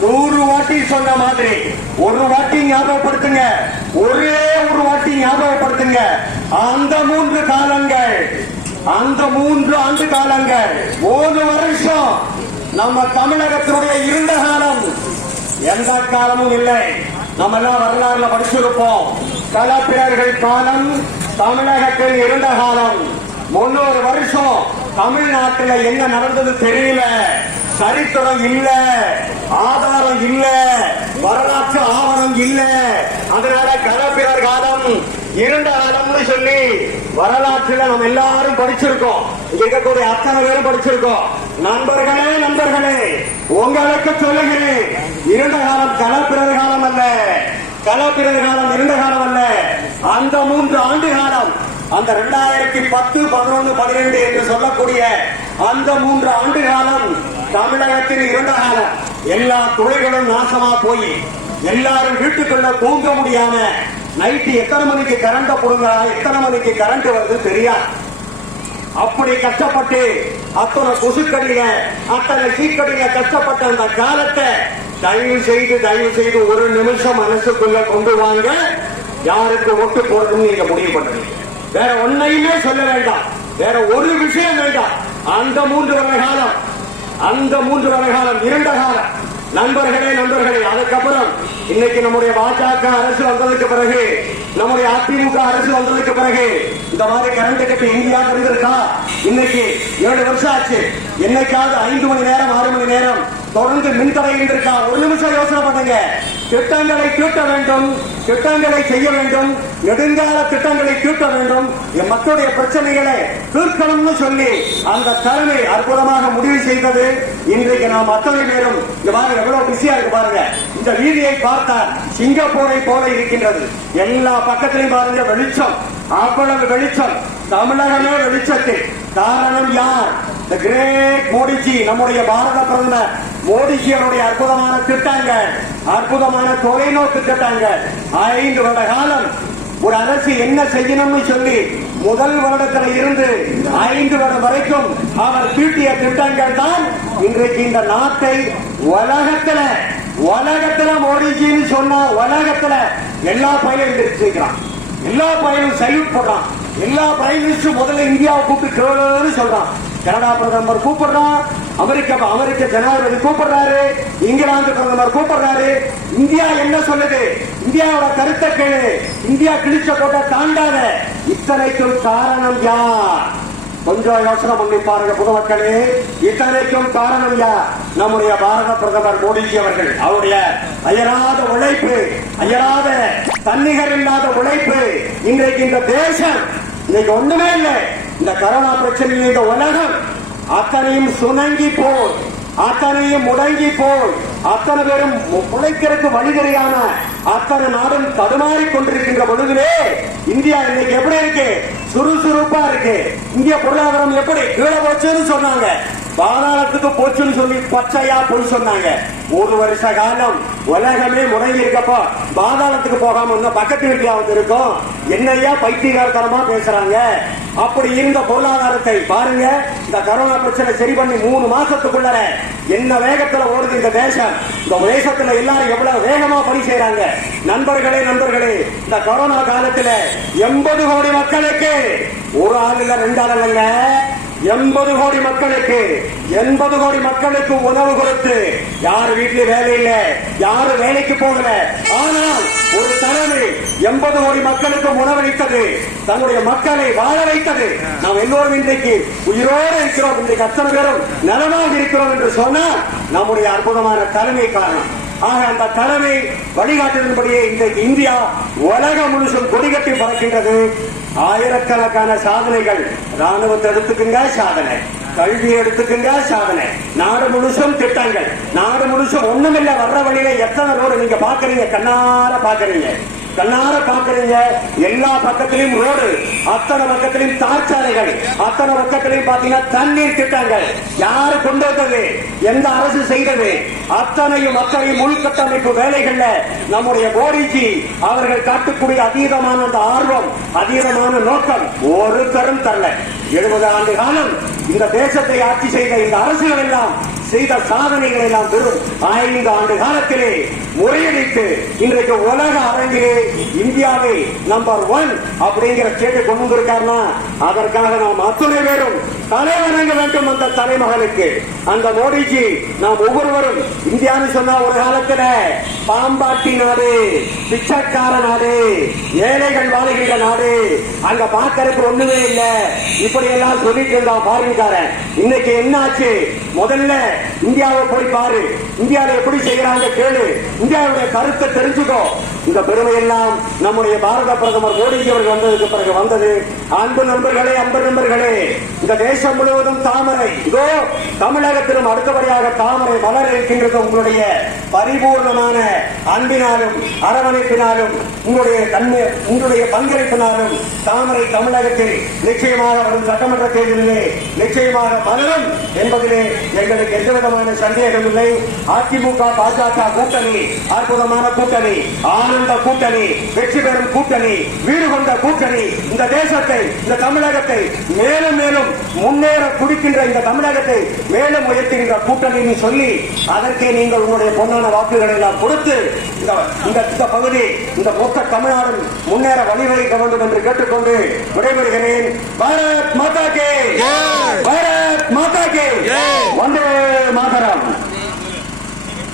100 வாட்டி சொன்ன மாதிரி ஒரு வாட்டி ஞாபகப்படுத்துங்க, ஒரே ஒரு வாட்டி ஞாபகப்படுத்துங்க. அந்த 3 காலங்கள், அந்த 3 ஆண்டு காலங்கள், 1 வருஷம் நம்ம தமிழகத்தினுடைய இருண்ட காலம். எந்த காலமும் இல்லை. நம்ம எல்லாம் வரலாறுல படிச்சிருப்போம். களப்பிரர்கள் காலம் தமிழகத்தில் இருண்ட காலம். 300 வருஷம் தமிழ்நாட்டில் என்ன நடந்தது தெரியல, சரித்திரம் இல்ல, ஆதாரம் இல்ல, வரலாற்று ஆவணம் இல்ல. அதனால களப்பிரர் காலம் இருண்ட காலம்னு சொல்லி வரலாற்றுல நம்ம எல்லாரும் படிச்சிருக்கோம். இங்க இருக்கக்கூடிய அத்தனை பேரும் படிச்சிருக்கோம். நண்பர்களே உங்களுக்கு சொல்லுகிறேன், இருண்ட காலம் களப்பிரர் காலம் அல்ல, களப்பிரர் காலம் இருண்ட காலம் அல்ல. அந்த 3 ஆண்டு காலம், அந்த 2010, 11, 12 என்று சொல்லக்கூடிய அந்த 3 ஆண்டு காலம் தமிழகத்தில் இருண்ட காலம். எல்லா தொழில்களும் நாசமா போய் எல்லாரும் வீட்டுக்குள்ள தூங்க முடியாம நைட்டு எத்தனை மணிக்கு கரண்ட் போடுங்க, எத்தனை மணிக்கு கரண்ட் வருது தெரியாது. அப்படி கஷ்டப்பட்டு அத்தனை கொசுக்கடியில அத்தனை சீக்கடியில கஷ்டப்பட்ட அந்த காலத்தை தயவு செய்து ஒரு நிமிஷம் மனசுக்குள்ள கொண்டு வாங்க. யாருக்கு ஒட்டு போடணும்னு நீங்க முடிவு பண்றீங்க. வேற ஒன்னையுமே சொல்ல வேண்டாம், வேற ஒரு விஷயம் வேண்டாம். அந்த 3 வருட காலம், அந்த 3 வருட காலம் இருண்ட காலம். நண்பர்களே, அதுக்கப்புறம் இன்னைக்கு நம்முடைய பாஜக அரசு வந்ததுக்கு பிறகு, நம்முடைய அதிமுக அரசு வந்ததுக்கு பிறகு இந்த மாதிரி கரண்ட் கட்டு இந்தியா இருந்திருக்கா? இன்னைக்கு 7 வருஷம் ஆச்சு. என்னைக்காவது 5 மணி நேரம் 6 மணி நேரம் தொடர்ந்து மின்தடை இருந்திருக்கா? ஒரு நிமிஷம் யோசனை பண்ணுங்க. திட்டங்களை தீட்ட வேண்டும், திட்டங்களை செய்ய வேண்டும், நெடுங்கால திட்டங்களை தீட்ட வேண்டும், மக்களுடைய பிரச்சனைகளை தீர்க்கணும்னு சொல்லி அந்த தலைமை அற்புதமாக முடிவு செய்தது. இன்றைக்கு நாம் அத்தனை பேரும் எவ்வளவு பிஸியா இருக்கு பாருங்க. இந்த வீதியை பார்த்தால் சிங்கப்பூரை போல இருக்கின்றது. எல்லா பக்கத்திலையும் பாருங்க வெளிச்சம், அவ்வளவு வெளிச்சம். தமிழகமே வெளிச்சத்தில். காரணம் யார்? தி கிரேட் மோடிஜி, நம்முடைய பாரத பிரதமர் மோடிஜி அவருடைய அற்புதமான திட்டங்கள், அற்புதமான தொலைநோக்கு திட்டங்கள். 5 வருட காலம் ஒரு அரசு என்ன செய்யணும்னு சொல்லி முதல் வருடத்தில் இருந்து 5 வருடம் வரைக்கும் அவர் தீட்டிய திட்டங்கள் தான் இன்றைக்கு இந்த நாட்டை உலகத்துல மோடிஜின்னு சொன்ன உலகத்துல எல்லா பயிலும் தெரிஞ்சுக்கிறான், எல்லா பயிலும் சல்யூட் போடுறான், எல்லா பயிலும் முதல்ல இந்தியாவை கூப்பிட்டு கேளுன்னு சொல்றான். கனடா பிரதமர் கூப்பிடுறான், அமெரிக்க ஜனாதிபதி கூப்பிடுறாரு, இங்கிலாந்து பிரதமர் கூப்பிடுறாரு. இந்தியா என்ன சொல்லுது? இந்தியாவோட கருத்தை கேளு, இந்தியா கிழிச்ச கோட்டை தாண்டாத. இத்தனைக்கும் காரணம் யார்? கொஞ்சம் யோசனை பண்ணி பாருங்க பொதுமக்களே. இத்தனைக்கும் காரணம் யார்? நம்முடைய பாரத பிரதமர் மோடிஜி அவர்கள். அவருடைய அயராத உழைப்பு, அயராத தன்னிகர் இல்லாத உழைப்பு. இன்றைக்கு இந்த தேசம் இன்னைக்கு ஒண்ணுமே இல்லை. இந்த கரோனா பிரச்சனையில் இந்த உலகம் அத்தனையும் சுணங்கி போய், அத்தனையும் முடங்கி போய், அத்தனை பேரும் உழைக்கிறதுக்கு வழி தெரியாம அத்தனை நாடும் தடுமாறி கொண்டிருக்கின்ற பொழுதிலே இந்தியா இன்னைக்கு எப்படி இருக்கு? சுறுசுறுப்பா இருக்கு. இந்திய பொருளாதாரம் எப்படி கீழே போச்சுன்னு சொன்னாங்க, பாதாளத்துக்கு போச்சுன்னு சொல்லி பச்சையா போய் சொன்னாங்க. 1 வருஷ காலம் உலகமே முடங்கி இருக்கப்போ பாதாளத்துக்கு போகாம பக்கத்து வீட்டில் இருக்கும். என்னையா பைத்தியகாரத்தனமா பேசுறாங்க? அப்படி இருந்த பொருளாதாரத்தை பாருங்க. இந்த கரோனா பிரச்சனை சரி பண்ணி 3 மாசத்துக்குள்ள என்ன வேகத்துல ஓடுது இந்த தேசம். இந்த தேசத்துல எல்லாரும் எவ்வளவு வேகமா பணி செய்யறாங்க. நண்பர்களே, இந்த கரோனா காலத்துல 80 கோடி மக்களுக்கு, ஒரு ஆள் இல்ல 2 ஆள் இல்லைங்க, 80 கோடி மக்களுக்கு, 80 கோடி மக்களுக்கு உணவு கொடுத்து, யாரு வீட்டுல வேலை இல்ல, யாரு வேலைக்கு போகல, ஆனால் ஒரு தலைமை 80 கோடி மக்களுக்கு உணவளித்தது, தன்னுடைய மக்களை வாழ வைத்தது. நாம் எல்லோரும் இன்றைக்கு உயிரோடு இருக்கிறோம், இன்றைக்கு அத்தனை பேரும் நலமாக இருக்கிறோம் என்று சொன்னால் நம்முடைய அற்புதமான தலைமை காரணம். ஆக அந்த தலைமை வழிகாட்டுதன்படியே இன்றைக்கு இந்தியா உலகம் முழுசும் கொடிகட்டி பறக்கின்றது. ஆயிரக்கணக்கான சாதனைகள். ராணுவத்தை எடுத்துக்குங்க சாதனை, கல்வி எடுத்துக்குங்க சாதனை, நாடு முழுசும் திட்டங்கள், நாடு முழுசும் ஒண்ணுமில்ல. வர்ற வழியில எத்தனை ரோடு நீங்க பாக்குறீங்க, கண்ணார பாக்குறீங்க. எல்லா பக்கத்திலையும் ரோடு, அத்தனை பக்கத்திலையும் தார்ச்சாலைகள், அத்தனை பக்கத்திலையும் பாத்தீங்கன்னா தண்ணீர் திட்டங்கள். யாரு கொண்டு வந்தது? எந்த அரசு செய்தது? அத்தனையும் உள்கட்டமைப்பு வேலைகள்ல நம்முடைய மோடிஜி அவர்கள் காட்டக்கூடிய அதீதமான அந்த ஆர்வம், அதீதமான நோக்கம் ஒரு தரம் தரல. 70 ஆண்டு காலம் இந்த தேசத்தை ஆட்சி செய்த இந்த அரசுகள் எல்லாம் செய்த சாதனைகளை எல்லாம் வெறும் 5 ஆண்டு காலத்திலே முறியடித்து இன்றைக்கு உலக அரங்கிலே இந்தியாவை நம்பர் 1 அப்படிங்கிற ஸ்டேட்டை கொண்டு வந்திருக்காருன்னா அதற்காக நாம் அத்துணை பேரும் தலைவணங்க வேண்டும். அந்த தலைமகனுக்கு அந்த மோடிஜி நாம் ஒவ்வொருவரும் இந்தியான்னு சொன்னா ஒரு காலத்துல பாம்பாட்டி நாடு, பிச்சைக்கார நாடு, ஏழைகள் வாழ்கின்ற நாடு, அங்க பார்க்கறதுக்கு ஒண்ணுமே இல்ல இப்படி எல்லாம் சொல்லிட்டு இருந்தா பாருங்காரன். இன்னைக்கு என்ன ஆச்சு? முதல்ல இந்தியாவை போய் பாரு, இந்தியாவில எப்படி செய்யறாங்க கேளு, இந்தியாவுடைய கருத்தை தெரிஞ்சுக்கோ. இந்த பெருமை எல்லாம் நம்முடைய பாரத பிரதமர் மோடிஜி அவர்கள் வந்ததுக்கு பிறகு வந்தது. அன்பு நண்பர்களே, இந்த தேசம் முழுவதும் தாமரை, இதோ தமிழகத்திலும் அடுத்தபடியாக தாமரை மலர் இருக்கின்றது. உங்களுடைய பரிபூர்ணமான அன்பினாலும் அரவணைப்பினாலும் உங்களுடைய பங்களிப்பினாலும் தாமரை தமிழகத்தில் நிச்சயமாக வரும் சட்டமன்ற தேர்தலிலே நிச்சயமாக மலரும் என்பதிலே எங்களுக்கு எந்த விதமான சந்தேகம் இல்லை. அதிமுக பாஜக கூட்டணி அற்புதமான கூட்டணி, ஆனந்த கூட்டணி, வெற்றி பெறும் கூட்டணி, வீடு கொண்ட கூட்டணி. இந்த தேசத்தை, இந்த தமிழகத்தை மேலும் மேலும் முன்னேற துடிக்கின்ற இந்த தமிழகத்தை மேலும் உயர்த்துகின்ற கூட்டணி சொல்லி அதற்கே நீங்கள் உங்களுடைய பொன்னான வாக்குகளை எல்லாம் கொடுத்து இந்த பகுதி, இந்த மொத்த தமிழ்நாடு முன்னேற வழிவகுக்க வேண்டும் என்று கேட்டுக்கொண்டு விடைபெறுகிறேன். பாரத் மாதா